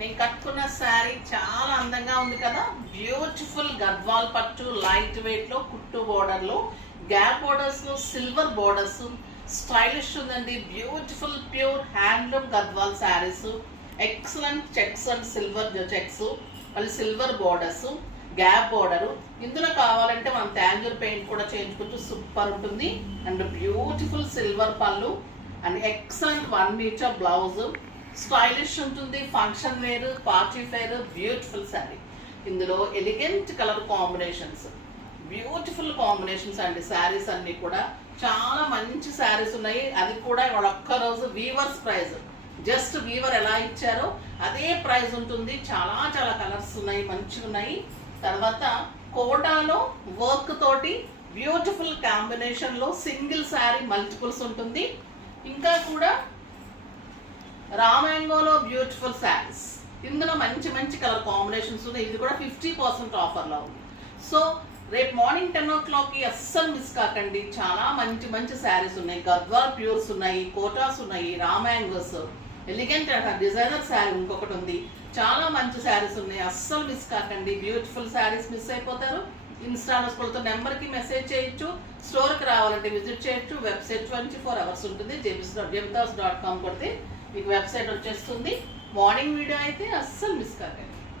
నేను కట్టుకున్న శారీ చాలా అందంగా ఉంది కదా. బ్యూటిఫుల్ గద్వాల్ పట్టు లైట్ వెయిట్ లో కుట్టు బోర్డర్ లో గ్యాప్ బోర్డర్స్ లో సిల్వర్ బోర్డర్స్ స్టైలిష్ ఉందండి. Beautiful pure handloom Gadwal saris, excellent checks and silver checks, మళ్ళీ సిల్వర్ బోర్డర్స్, గ్యాప్ బోర్డర్. ఇందులో కావాలంటే మనం టాంజర్ పెయింట్ కూడా చేయించుకోవచ్చు, సూపర్ ఉంటుంది. అండ్ బ్యూటిఫుల్ సిల్వర్ పళ్ళు and excellent 1 metre blouse, stylish ఉంటుంది. Function wear, party wear, beautiful sari. ఇందులో elegant colour combinations, beautiful combinations అండి. శారీస్ అన్ని కూడా చాలా మంచి శారీస్ ఉన్నాయి. అది కూడా ఒక్కరోజు వీవర్స్ ప్రైస్, జస్ట్ వీవర్ ఎలా ఇచ్చారో అదే ప్రైస్ ఉంటుంది. చాలా చాలా కలర్స్ ఉన్నాయి, మంచిగా ఉన్నాయి. తర్వాత కోటాలో వర్క్ తోటి బ్యూటిఫుల్ కాంబినేషన్ లో సింగిల్ శారీ మల్టిపుల్స్ ఉంటుంది. ఇంకా కూడా రామాంగోలో బ్యూటిఫుల్ శారీస్, ఇందులో మంచి మంచి కలర్ కాంబినేషన్స్ ఉన్నాయి. ఇది కూడా 50% ఆఫర్లో ఉంది. సో రేపు మార్నింగ్ 10 o'clockకి అస్సలు మిస్ కాకండి. చాలా మంచి మంచి శారీస్ ఉన్నాయి. గద్వాల్ ప్యూర్స్ ఉన్నాయి, కోటాస్ ఉన్నాయి, రామాంగోస్, ఎలిగెంట్ డిజైనర్ శారీ ఇంకొకటి ఉంది. చాలా మంచి శారీస్ ఉన్నాయి, అస్సలు మిస్ కాకండి. బ్యూటిఫుల్ శారీస్ మిస్ అయిపోతారు. ఇన్స్టాలో స్కూల్తో నెంబర్కి మెసేజ్ చేయొచ్చు. స్టోర్కి రావాలంటే విజిట్ చేయొచ్చు. వెబ్సైట్ 24 hours ఉంటుంది. jebis.com కొడితే మీకు వెబ్సైట్ వచ్చేస్తుంది. మార్నింగ్ వీడియో అయితే అస్సలు మిస్ కాకండి.